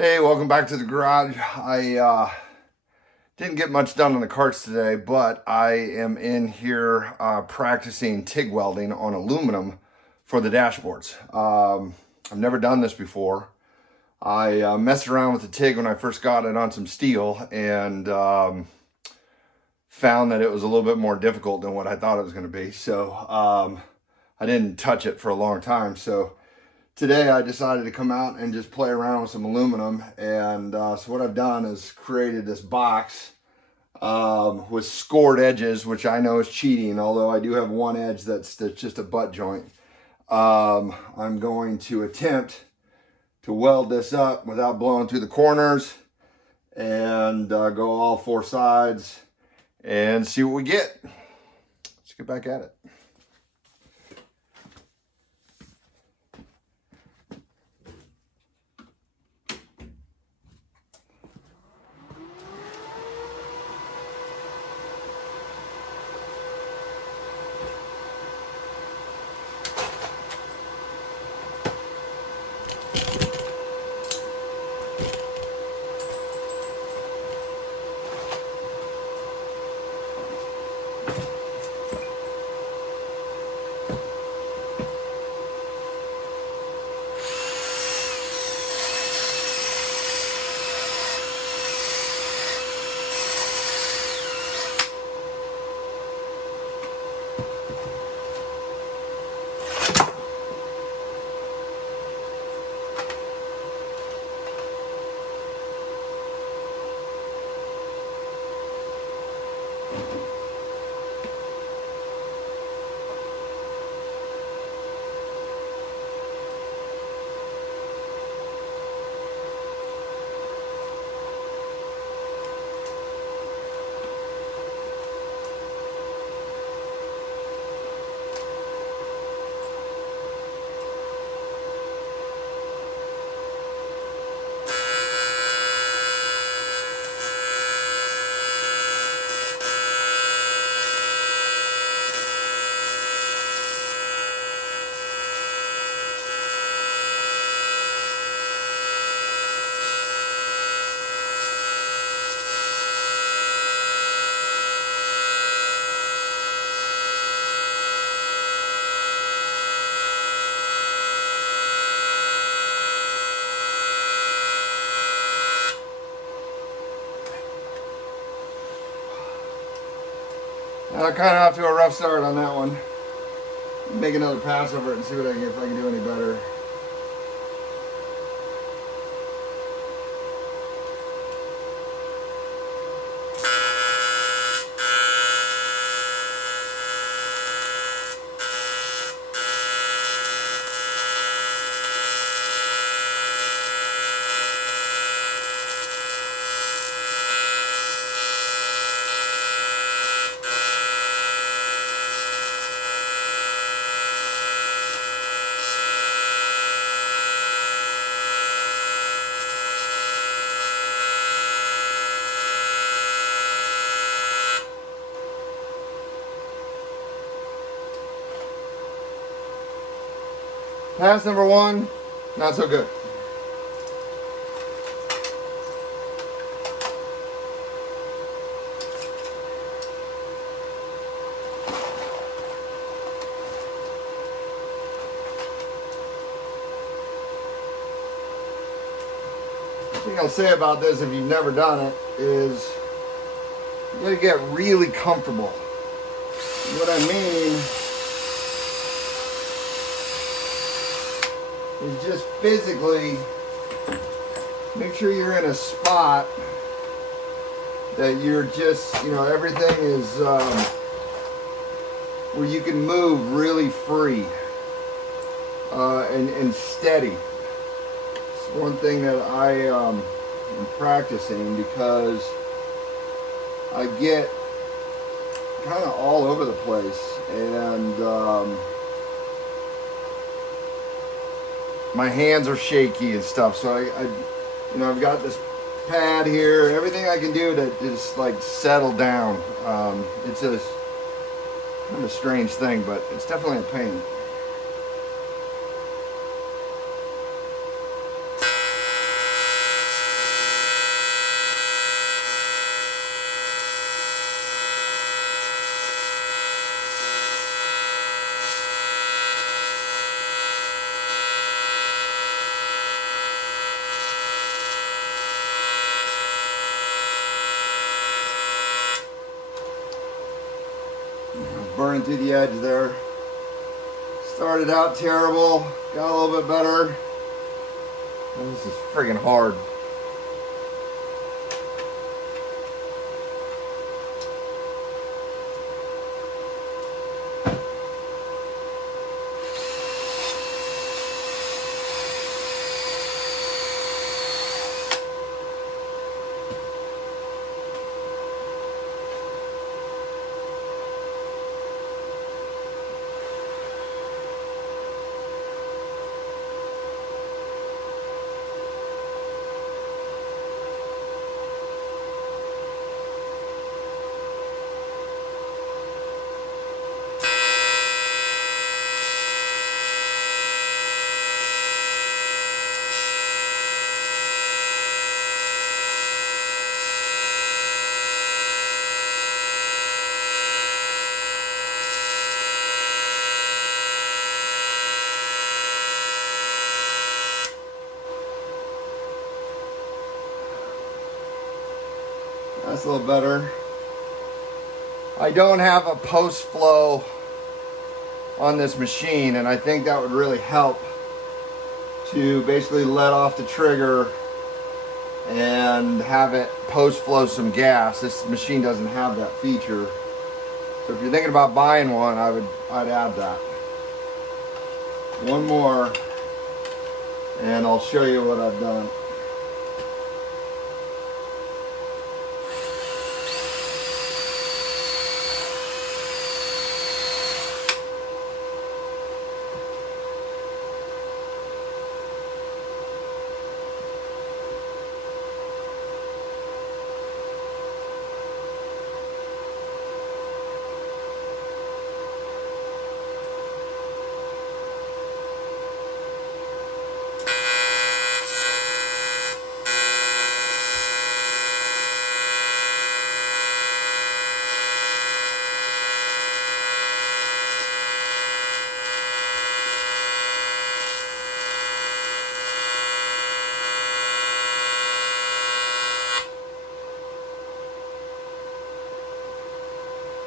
Hey, welcome back to the garage. I didn't get much done on the carts today, but I am in here practicing TIG welding on aluminum for the dashboards. I've never done this before. I messed around with the TIG when I first got it on some steel and found that it was a little bit more difficult than what I thought it was going to be. So I didn't touch it for a long time. So today I decided to come out and just play around with some aluminum, and so what I've done is created this box with scored edges, which I know is cheating, although I do have one edge that's just a butt joint. I'm going to attempt to weld this up without blowing through the corners and go all four sides and see what we get. Let's get back at it. I'm kind of off to a rough start on that one. Make another pass over it and see what if I can do any better. Pass number one, not so good. The thing I'll say about this, if you've never done it, is you gotta get really comfortable. What I mean is just physically make sure you're in a spot that you're just, everything is where you can move really free and steady. It's one thing that I am practicing because I get kind of all over the place, and my hands are shaky and stuff, so I've got this pad here, everything I can do to just like settle down. It's a kind of a strange thing, but it's definitely a pain. going through the edge there. Started out terrible, got a little bit better. And this is friggin' hard. That's a little better. I don't have a post flow on this machine, and I think that would really help to basically let off the trigger and have it post flow some gas. This machine doesn't have that feature. So if you're thinking about buying one, I'd add that. One more, and I'll show you what I've done.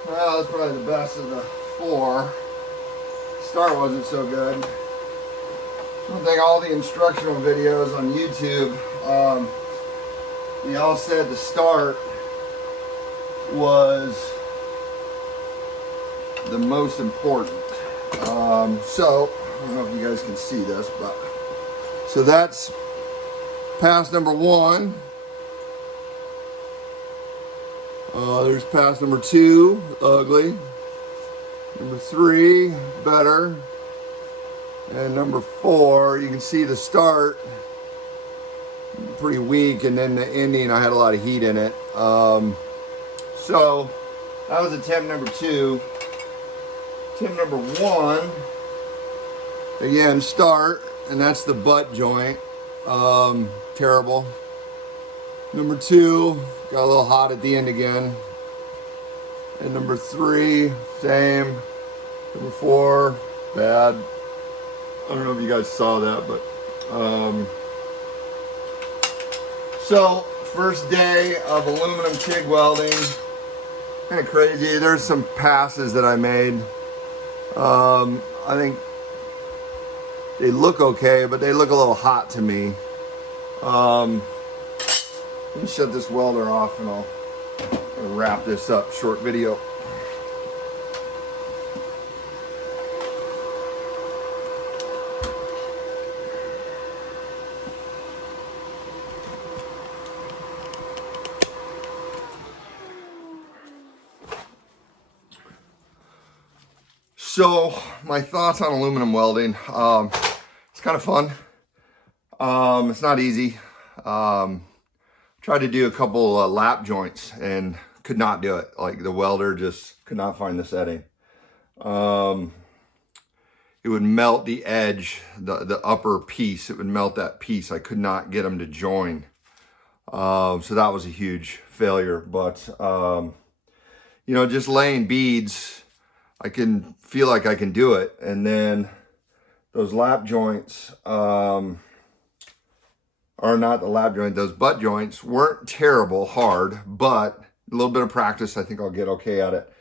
Well, that's probably the best of the four. Start wasn't so good. I don't think all the instructional videos on YouTube, they all said the start was the most important. So, I don't know if you guys can see this, but so that's pass number one. There's pass number two, ugly. Number three, better. And number four, you can see the start, pretty weak, and then the ending, I had a lot of heat in it. So that was attempt number two. Attempt number one, again, start, and that's the butt joint. Terrible. Number two, got a little hot at the end again. And number three, same. Number four, bad. I don't know if you guys saw that, but so first day of aluminum TIG welding. Kind of crazy. There's some passes that I made. I think they look okay, but they look a little hot to me. Let me shut this welder off and I'll wrap this up. Short video. So my thoughts on aluminum welding. It's kind of fun. It's not easy. Tried to do a couple lap joints and could not do it. Like the welder just could not find the setting. It would melt the edge, the upper piece. It would melt that piece. I could not get them to join. So that was a huge failure. But, you know, just laying beads, I can feel like I can do it. And then those lap joints, or not the lap joint, those butt joints weren't terrible hard, but a little bit of practice, I think I'll get okay at it.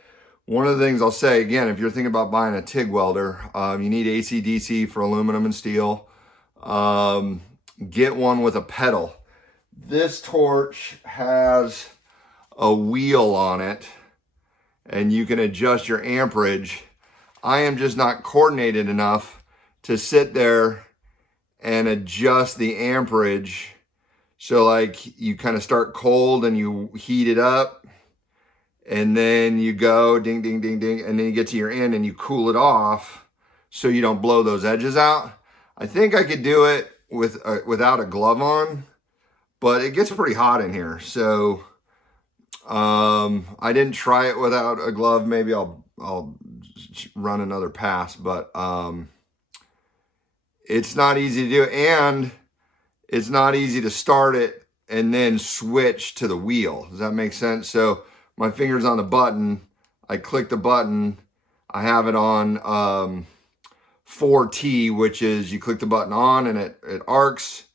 One of the things I'll say, again, if you're thinking about buying a TIG welder, you need AC/DC for aluminum and steel. Get one with a pedal. This torch has a wheel on it, and you can adjust your amperage. I am just not coordinated enough to sit there and adjust the amperage. So like you kind of start cold and you heat it up, and then you go ding, ding, ding, ding, and then you get to your end and you cool it off so you don't blow those edges out. I think I could do it without a glove on, but it gets pretty hot in here. So I didn't try it without a glove. Maybe I'll run another pass, but it's not easy to do, and it's not easy to start it and then switch to the wheel. Does that make sense? So my finger's on the button, I click the button, I have it on 4T, which is you click the button on and it arcs,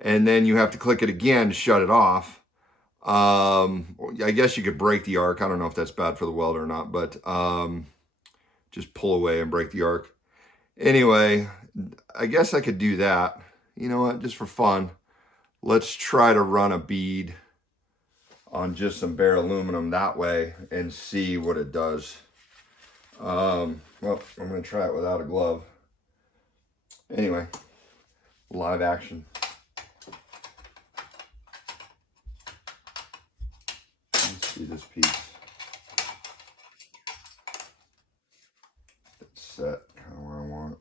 and then you have to click it again to shut it off. I guess you could break the arc. I don't know if that's bad for the welder or not, but just pull away and break the arc. Anyway, I guess I could do that. You know what, just for fun, let's try to run a bead on just some bare aluminum that way and see what it does. Well, I'm gonna try it without a glove. Anyway, live action. Let's see this piece. It's set kind of where I want it.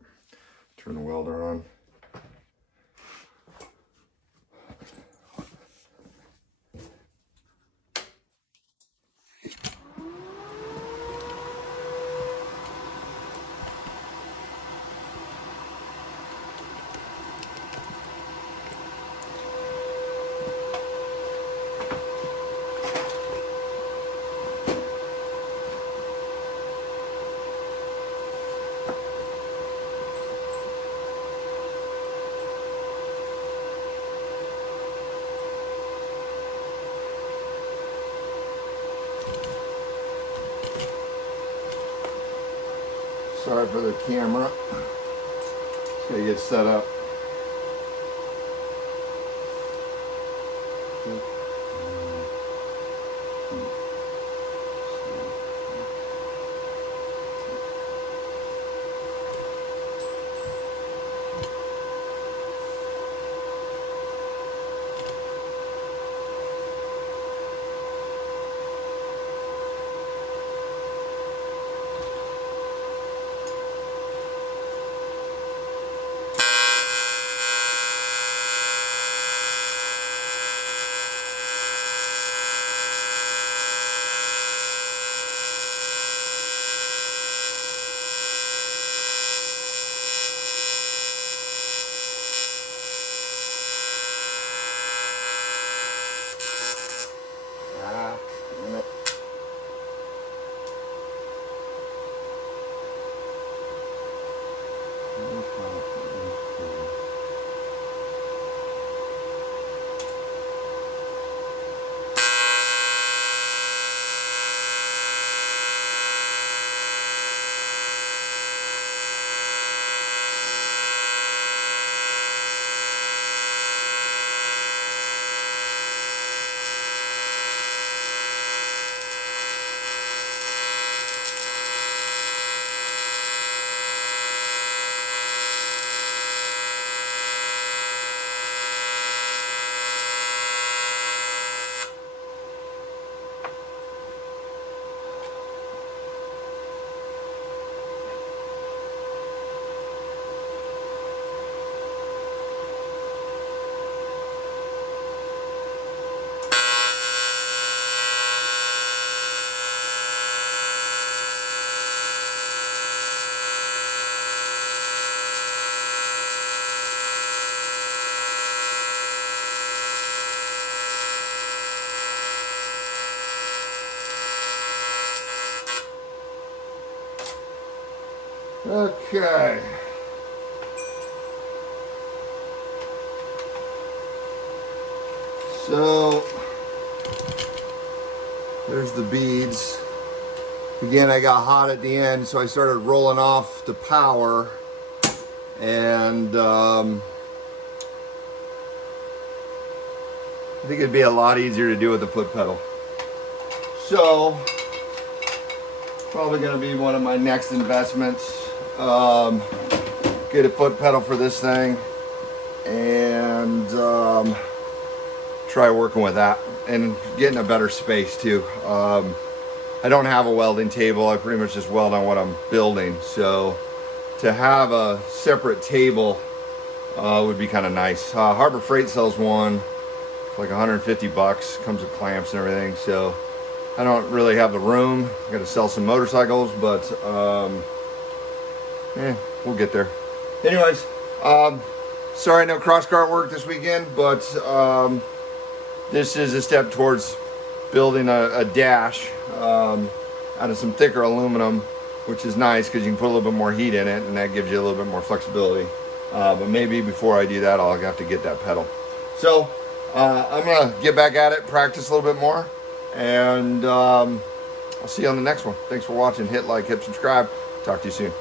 Turn the welder on. Sorry for the camera. Just gotta get set up. Okay. So there's the beads. Again, I got hot at the end, so I started rolling off the power, and I think it'd be a lot easier to do with the foot pedal. So, probably gonna be one of my next investments. Get a foot pedal for this thing, and try working with that, and getting a better space too. I don't have a welding table. I pretty much just weld on what I'm building. So to have a separate table would be kind of nice. Harbor Freight sells one for like 150 bucks. Comes with clamps and everything. So I don't really have the room. I got to sell some motorcycles, but we'll get there. Anyways, sorry no CrossKart work this weekend, but this is a step towards building a dash out of some thicker aluminum, which is nice because you can put a little bit more heat in it, and that gives you a little bit more flexibility. But maybe before I do that, I'll have to get that pedal. So I'm gonna get back at it, practice a little bit more, and I'll see you on the next one. Thanks for watching. Hit like, hit subscribe. Talk to you soon.